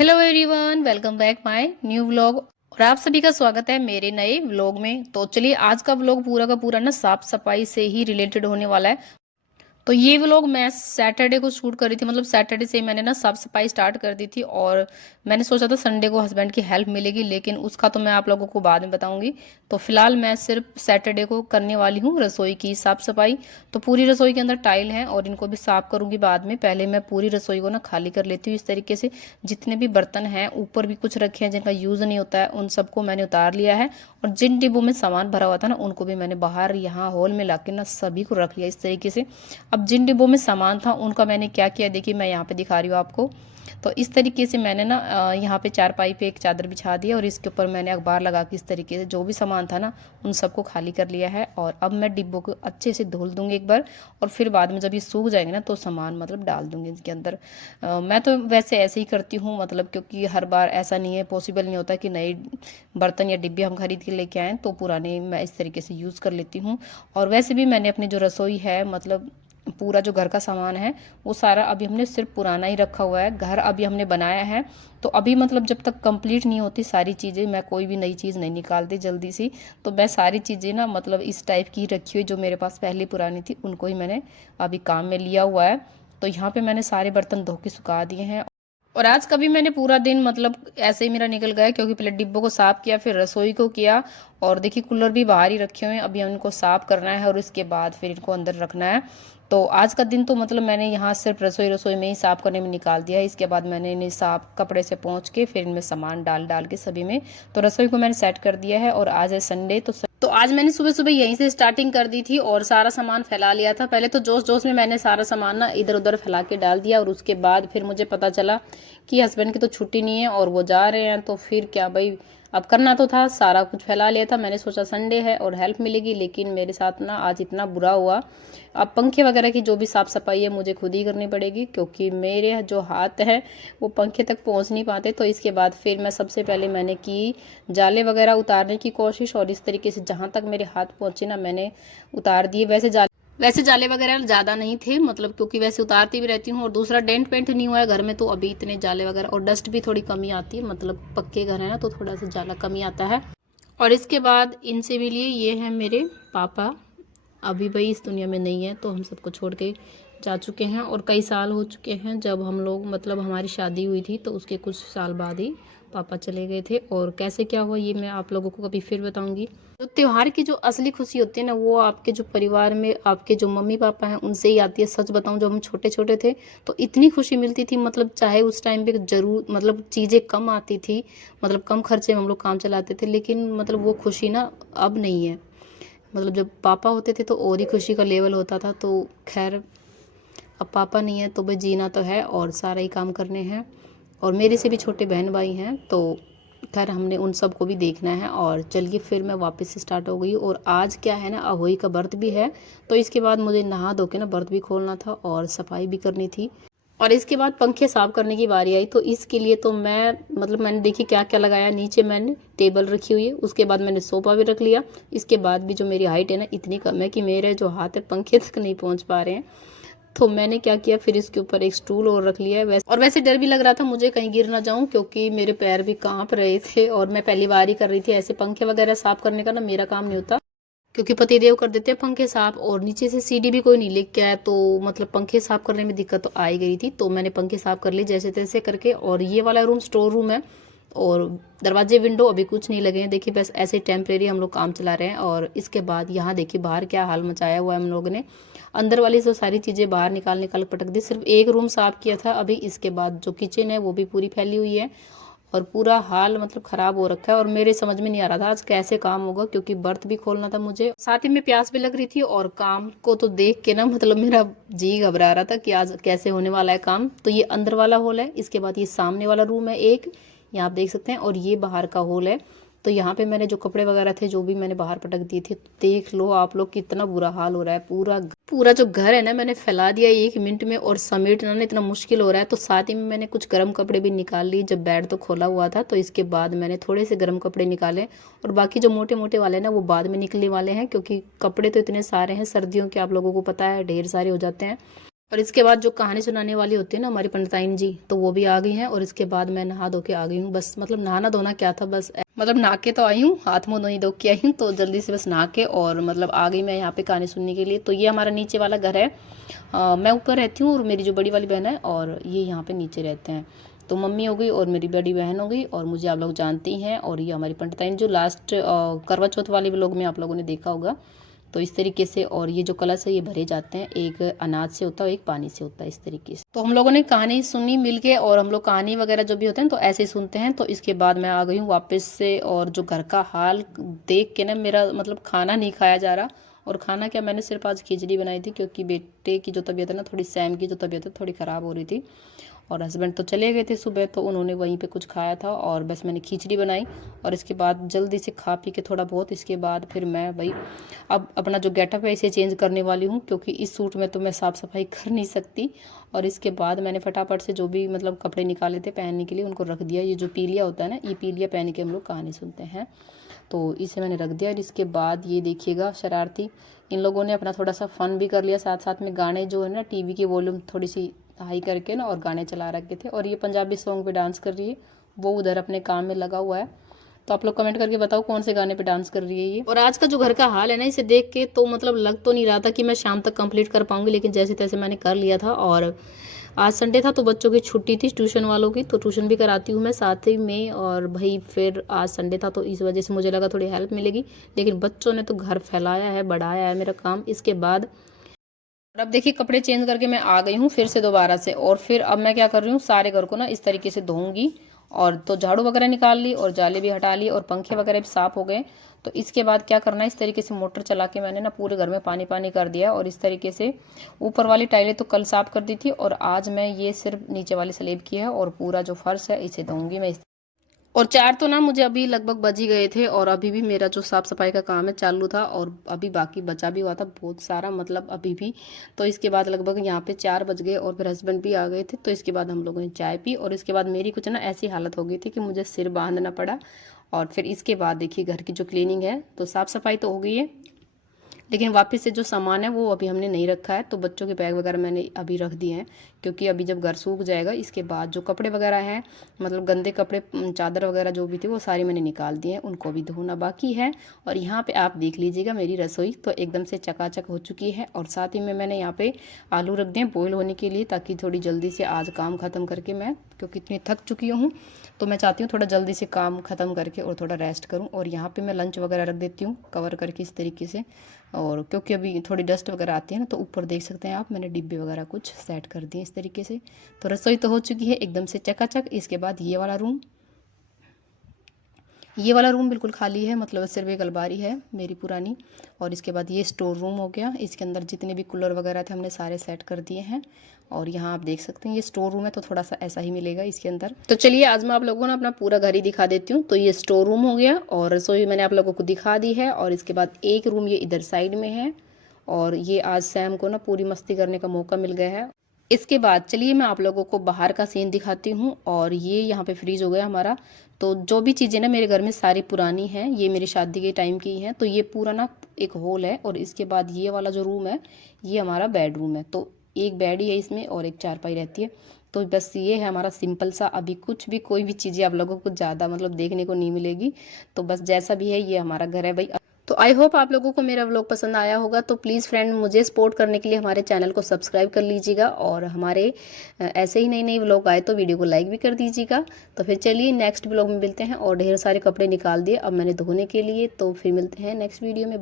Hello everyone, welcome back my new vlog. और आप सभी का स्वागत है मेरे नए व्लॉग में। तो चलिए, आज का व्लॉग पूरा का पूरा ना साफ सफाई से ही रिलेटेड होने वाला है। तो ये व्लॉग मैं सैटरडे को शूट करी थी, मतलब सैटरडे से मैंने ना साफ सफाई स्टार्ट कर दी थी। और मैंने सोचा था संडे को हस्बैंड की हेल्प मिलेगी, लेकिन उसका तो मैं आप लोगों को बाद में बताऊंगी। तो फिलहाल मैं सिर्फ सैटरडे को करने वाली हूँ रसोई की साफ सफाई। तो पूरी रसोई के अंदर टाइल है और इनको भी साफ करूंगी बाद में। पहले मैं पूरी रसोई को ना खाली कर लेती हूँ इस तरीके से। जितने भी बर्तन हैं, ऊपर भी कुछ रखे हैं जिनका यूज़ नहीं होता है, उन सबको मैंने उतार लिया है। और जिन डिब्बों में सामान भरा हुआ था ना, उनको भी मैंने बाहर यहाँ हॉल में लाके ना सभी को रख लिया इस तरीके से। अब जिन डिब्बों में सामान था उनका मैंने क्या किया, देखिए मैं यहाँ पे दिखा रही हूँ आपको। तो इस तरीके से मैंने ना यहाँ पे चारपाई पे एक चादर बिछा दी और इसके ऊपर मैंने अखबार लगा के इस तरीके से जो भी सामान था ना उन सबको खाली कर लिया है। और अब मैं डिब्बों को अच्छे से धुल दूंगी एक बार, और फिर बाद में जब ये सूख जाएंगे ना तो सामान मतलब डाल दूंगी इसके अंदर। मैं तो वैसे ऐसे ही करती हूँ, मतलब क्योंकि हर बार ऐसा नहीं है, पॉसिबल नहीं होता कि नए बर्तन या डिब्बे हम खरीद के लेके आएँ, तो पुराने मैं इस तरीके से यूज़ कर लेती हूँ। और वैसे भी मैंने अपनी जो रसोई है, मतलब पूरा जो घर का सामान है वो सारा अभी हमने सिर्फ पुराना ही रखा हुआ है। घर अभी हमने बनाया है, तो अभी मतलब जब तक कंप्लीट नहीं होती सारी चीज़ें, मैं कोई भी नई चीज़ नहीं निकालती जल्दी सी। तो मैं सारी चीज़ें ना मतलब इस टाइप की रखी हुई, जो मेरे पास पहले पुरानी थी उनको ही मैंने अभी काम में लिया हुआ है। तो यहाँ पे मैंने सारे बर्तन धो के सुखा दिए हैं। और आज का भी मैंने पूरा दिन मतलब ऐसे ही मेरा निकल गया, क्योंकि पहले डिब्बों को साफ किया, फिर रसोई को किया। और देखिए कूलर भी बाहर ही रखे हुए हैं, अभी उनको साफ करना है और इसके बाद फिर इनको अंदर रखना है। तो आज का दिन तो मतलब मैंने यहाँ सिर्फ रसोई रसोई में ही साफ करने में निकाल दिया है। इसके बाद मैंने इन्हें साफ कपड़े से पोंछ के फिर इनमें सामान डाल डाल के सभी में, तो रसोई को मैंने सेट कर दिया है। और आज है संडे, तो आज मैंने सुबह सुबह यहीं से स्टार्टिंग कर दी थी और सारा सामान फैला लिया था। पहले तो जोश जोश में मैंने सारा सामान ना इधर उधर फैला के डाल दिया, और उसके बाद फिर मुझे पता चला कि हस्बैंड की तो छुट्टी नहीं है और वो जा रहे हैं। तो फिर क्या भाई, अब करना तो था, सारा कुछ फैला लिया था। मैंने सोचा संडे है और हेल्प मिलेगी, लेकिन मेरे साथ ना आज इतना बुरा हुआ। अब पंखे वगैरह की जो भी साफ़ सफाई है मुझे खुद ही करनी पड़ेगी, क्योंकि मेरे जो हाथ हैं वो पंखे तक पहुंच नहीं पाते। तो इसके बाद फिर मैं सबसे पहले मैंने की जाले वगैरह उतारने की कोशिश, और इस तरीके से जहाँ तक मेरे हाथ पहुंचे ना मैंने उतार दिए। वैसे जाले वगैरह ज़्यादा नहीं थे, मतलब क्योंकि वैसे उतारती भी रहती हूँ। और दूसरा डेंट पेंट नहीं हुआ है घर में, तो अभी इतने जाले वगैरह, और डस्ट भी थोड़ी कमी आती है, मतलब पक्के घर है ना तो थोड़ा सा जाला कमी आता है। और इसके बाद इनसे भी लिए, ये हैं मेरे पापा। अभी भाई इस दुनिया में नहीं है, तो हम सबको छोड़ के जा चुके हैं। और कई साल हो चुके हैं, जब हम लोग मतलब हमारी शादी हुई थी तो उसके कुछ साल बाद ही पापा चले गए थे। और कैसे क्या हुआ ये मैं आप लोगों को कभी फिर बताऊंगी। तो त्यौहार की जो असली खुशी होती है ना, वो आपके जो परिवार में आपके जो मम्मी पापा हैं उनसे ही आती है। सच बताऊं, जब हम छोटे छोटे थे तो इतनी खुशी मिलती थी, मतलब चाहे उस टाइम पे जरूर मतलब चीज़ें कम आती थी, मतलब कम खर्चे में हम लोग काम चलाते थे, लेकिन मतलब वो खुशी ना अब नहीं है। मतलब जब पापा होते थे तो और ही खुशी का लेवल होता था। तो खैर, अब पापा नहीं है तो भाई जीना तो है और सारा ही काम करने हैं। और मेरे से भी छोटे बहन भाई हैं, तो खैर हमने उन सबको भी देखना है। और चलिए फिर मैं वापस से स्टार्ट हो गई। और आज क्या है ना, अहोई का व्रत भी है, तो इसके बाद मुझे नहा धो के ना व्रत भी खोलना था और सफाई भी करनी थी। और इसके बाद पंखे साफ करने की बारी आई, तो इसके लिए तो मैं मतलब मैंने देखी क्या क्या लगाया। नीचे मैंने टेबल रखी हुई है, उसके बाद मैंने सोफा भी रख लिया। इसके बाद भी जो मेरी हाइट है ना इतनी कम है कि मेरे जो हाथ है पंखे तक नहीं पहुंच पा रहे हैं। तो मैंने क्या किया, फिर इसके ऊपर एक स्टूल और रख लिया है। वैसे डर भी लग रहा था मुझे कहीं गिर ना जाऊं, क्योंकि मेरे पैर भी कांप रहे थे और मैं पहली बार ही कर रही थी। ऐसे पंखे वगैरह साफ करने का ना मेरा काम नहीं होता, क्योंकि पतिदेव कर देते हैं पंखे साफ, और नीचे से सीढ़ी भी कोई नहीं लेके आया, तो मतलब पंखे साफ करने में दिक्कत तो आ ही गई थी। तो मैंने पंखे साफ कर ली जैसे तैसे करके। और ये वाला रूम स्टोर रूम है, और दरवाजे विंडो अभी कुछ नहीं लगे हैं, देखिए बस ऐसे टेम्परेरी हम लोग काम चला रहे हैं। और इसके बाद यहाँ देखिए बाहर क्या हाल मचाया हुआ है हम लोगों ने। अंदर वाली जो सारी चीज़ें बाहर निकाल निकाल पटक दी। सिर्फ एक रूम साफ किया था अभी, इसके बाद जो किचन है वो भी पूरी फैली हुई है और पूरा हाल मतलब ख़राब हो रखा है। और मेरे समझ में नहीं आ रहा था आज कैसे काम होगा, क्योंकि बर्त भी खोलना था मुझे, साथ ही में प्यास भी लग रही थी। और काम को तो देख के ना मतलब मेरा जी घबरा रहा था कि आज कैसे होने वाला है काम। तो ये अंदर वाला हॉल है, इसके बाद ये सामने वाला रूम है एक, यहाँ आप देख सकते हैं, और ये बाहर का हॉल है। तो यहाँ पे मैंने जो कपड़े वगैरह थे जो भी मैंने बाहर पटक दिए थे, देख लो आप लोग कितना बुरा हाल हो रहा है। पूरा पूरा जो घर है ना मैंने फैला दिया 1 मिनट में, और समेटना ना इतना मुश्किल हो रहा है। तो साथ ही में मैंने कुछ गर्म कपड़े भी निकाल लिए, जब बेड तो खोला हुआ था। तो इसके बाद मैंने थोड़े से गर्म कपड़े निकाले, और बाकी जो मोटे मोटे वाले ना वो बाद में निकलने वाले हैं, क्योंकि कपड़े तो इतने सारे हैं सर्दियों के, आप लोगों को पता है ढेर सारे हो जाते हैं। और इसके बाद जो कहानी सुनाने वाली होती है ना हमारी पंडिताइन जी, तो वो भी आ गई हैं। और इसके बाद मैं नहा धो के आ गई हूँ। बस मतलब नहाना धोना क्या था, बस मतलब नहा के तो आई हूँ, हाथ मुंह नहीं धो के आई हूँ, तो जल्दी से बस नहा के और मतलब आ गई मैं यहाँ पे कहानी सुनने के लिए। तो ये हमारा नीचे वाला घर है। मैं ऊपर रहती हूँ और मेरी जो बड़ी वाली बहन है और ये यहाँ पे नीचे रहते हैं। तो मम्मी हो गई और मेरी बड़ी बहन हो गई और मुझे आप लोग जानते ही हैं। और ये हमारी पंडिताइन जो लास्ट करवा चौथ वाले व्लॉग में आप लोगों ने देखा होगा। तो इस तरीके से, और ये जो कलश है ये भरे जाते हैं, एक अनाज से होता है, एक पानी से होता है, इस तरीके से। तो हम लोगों ने कहानी सुनी मिलके, और हम लोग कहानी वगैरह जो भी होते हैं तो ऐसे ही सुनते हैं। तो इसके बाद मैं आ गई हूँ वापस से, और जो घर का हाल देख के ना मेरा मतलब खाना नहीं खाया जा रहा। और खाना क्या, मैंने सिर्फ आज खिचड़ी बनाई थी, क्योंकि बेटे की जो तबीयत है ना, थोड़ी सैम की जो तबीयत है थोड़ी ख़राब हो रही थी। और हस्बैंड तो चले गए थे सुबह, तो उन्होंने वहीं पे कुछ खाया था, और बस मैंने खिचड़ी बनाई। और इसके बाद जल्दी से खा पी के थोड़ा बहुत, इसके बाद फिर मैं भाई अब अपना जो गेटअप है इसे चेंज करने वाली हूँ, क्योंकि इस सूट में तो मैं साफ़ सफाई कर नहीं सकती। और इसके बाद मैंने फटाफट से जो भी मतलब कपड़े निकाले थे पहनने के लिए उनको रख दिया। ये जो पीलिया होता है ना, ये पीलिया पहन के हम लोग कहानी सुनते हैं, तो इसे मैंने रख दिया। और इसके बाद ये देखिएगा शरारती, इन लोगों ने अपना थोड़ा सा फ़न भी कर लिया, साथ साथ में गाने जो है ना टीवी की वॉल्यूम थोड़ी सी हाई करके ना और गाने चला रखे थे। और ये पंजाबी सॉन्ग पे डांस कर रही है, वो उधर अपने काम में लगा हुआ है। तो आप लोग कमेंट करके बताओ कौन से गाने पे डांस कर रही है ये। और आज का जो घर का हाल है ना, इसे देख के तो मतलब लग तो नहीं रहा था कि मैं शाम तक कंप्लीट कर पाऊंगी, लेकिन जैसे तैसे मैंने कर लिया था। और आज संडे था तो बच्चों की छुट्टी थी ट्यूशन वालों की, तो ट्यूशन भी कराती हूँ मैं साथ ही में। और भाई फिर आज संडे था तो इस वजह से मुझे लगा थोड़ी हेल्प मिलेगी, लेकिन बच्चों ने तो घर फैलाया है, बढ़ाया है मेरा काम। इसके बाद और अब देखिए कपड़े चेंज करके मैं आ गई हूँ फिर से दोबारा से। और फिर अब मैं क्या कर रही हूँ, सारे घर को ना इस तरीके से धोऊंगी। और तो झाड़ू वगैरह निकाल ली और जाले भी हटा ली और पंखे वगैरह भी साफ हो गए। तो इसके बाद क्या करना है, इस तरीके से मोटर चला के मैंने ना पूरे घर में पानी पानी कर दिया। और इस तरीके से ऊपर वाली टाइलें तो कल साफ कर दी थी, और आज मैं ये सिर्फ नीचे वाली स्लेब की है, और पूरा जो फर्श है इसे धोऊंगी मैं। और 4 तो ना मुझे अभी लगभग बज ही गए थे, और अभी भी मेरा जो साफ़ सफाई का काम है चालू था, और अभी बाकी बचा भी हुआ था बहुत सारा, मतलब अभी भी। तो इसके बाद लगभग यहाँ पे 4 बज गए, और फिर हस्बैंड भी आ गए थे। तो इसके बाद हम लोगों ने चाय पी, और इसके बाद मेरी कुछ ना ऐसी हालत हो गई थी कि मुझे सिर बांधना पड़ा। और फिर इसके बाद देखिए घर की जो क्लीनिंग है, तो साफ़ सफाई तो हो गई है, लेकिन वापस से जो सामान है वो अभी हमने नहीं रखा है। तो बच्चों के बैग वगैरह मैंने अभी रख दिए हैं, क्योंकि अभी जब घर सूख जाएगा इसके बाद जो कपड़े वगैरह हैं, मतलब गंदे कपड़े चादर वगैरह जो भी थे वो सारी मैंने निकाल दिए हैं, उनको भी धोना बाकी है। और यहाँ पे आप देख लीजिएगा मेरी रसोई तो एकदम से चकाचक हो चुकी है। और साथ ही में मैंने यहाँ पे आलू रख दिए बॉयल होने के लिए, ताकि थोड़ी जल्दी से आज काम ख़त्म करके मैं, क्योंकि इतनी थक चुकी हूँ, तो मैं चाहती हूँ थोड़ा जल्दी से काम ख़त्म करके और थोड़ा रेस्ट करूँ। और यहाँ पे मैं लंच वगैरह रख देती हूँ कवर करके इस तरीके से। और क्योंकि अभी थोड़ी डस्ट वगैरह आती है ना, तो ऊपर देख सकते हैं आप मैंने डिब्बे वगैरह कुछ सेट कर दिए इस तरीके से। तो रसोई तो हो चुकी है एकदम से चकाचक। इसके बाद ये वाला रूम बिल्कुल खाली है, मतलब सिर्फ एक अलमारी है मेरी पुरानी। और इसके बाद ये स्टोर रूम हो गया, इसके अंदर जितने भी कूलर वगैरह थे हमने सारे सेट कर दिए हैं। और यहाँ आप देख सकते हैं ये स्टोर रूम है, तो थोड़ा सा ऐसा ही मिलेगा इसके अंदर। तो चलिए आज मैं आप लोगों को ना अपना पूरा घर ही दिखा देती हूँ। तो ये स्टोर रूम हो गया, और रसोई मैंने आप लोगों को दिखा दी है। और इसके बाद एक रूम ये इधर साइड में है, और ये आज सैम को ना पूरी मस्ती करने का मौका मिल गया है। इसके बाद चलिए मैं आप लोगों को बाहर का सीन दिखाती हूँ। और ये यहाँ पे फ्रीज हो गया हमारा। तो जो भी चीज़ें ना मेरे घर में सारी पुरानी हैं, ये मेरी शादी के टाइम की हैं। तो ये पूरा ना एक हॉल है, और इसके बाद ये वाला जो रूम है ये हमारा बेडरूम है। तो एक बेड ही है इसमें और एक चारपाई रहती है। तो बस ये है हमारा सिंपल सा, अभी कुछ भी कोई भी चीज़ें आप लोगों को ज़्यादा मतलब देखने को नहीं मिलेगी। तो बस जैसा भी है ये हमारा घर है भाई। तो आई होप आप लोगों को मेरा व्लॉग पसंद आया होगा। तो प्लीज़ फ्रेंड मुझे सपोर्ट करने के लिए हमारे चैनल को सब्सक्राइब कर लीजिएगा, और हमारे ऐसे ही नई नई व्लॉग आए तो वीडियो को लाइक भी कर दीजिएगा। तो फिर चलिए नेक्स्ट व्लॉग में मिलते हैं। और ढेर सारे कपड़े निकाल दिए अब मैंने धोने के लिए, तो फिर मिलते हैं नेक्स्ट वीडियो में।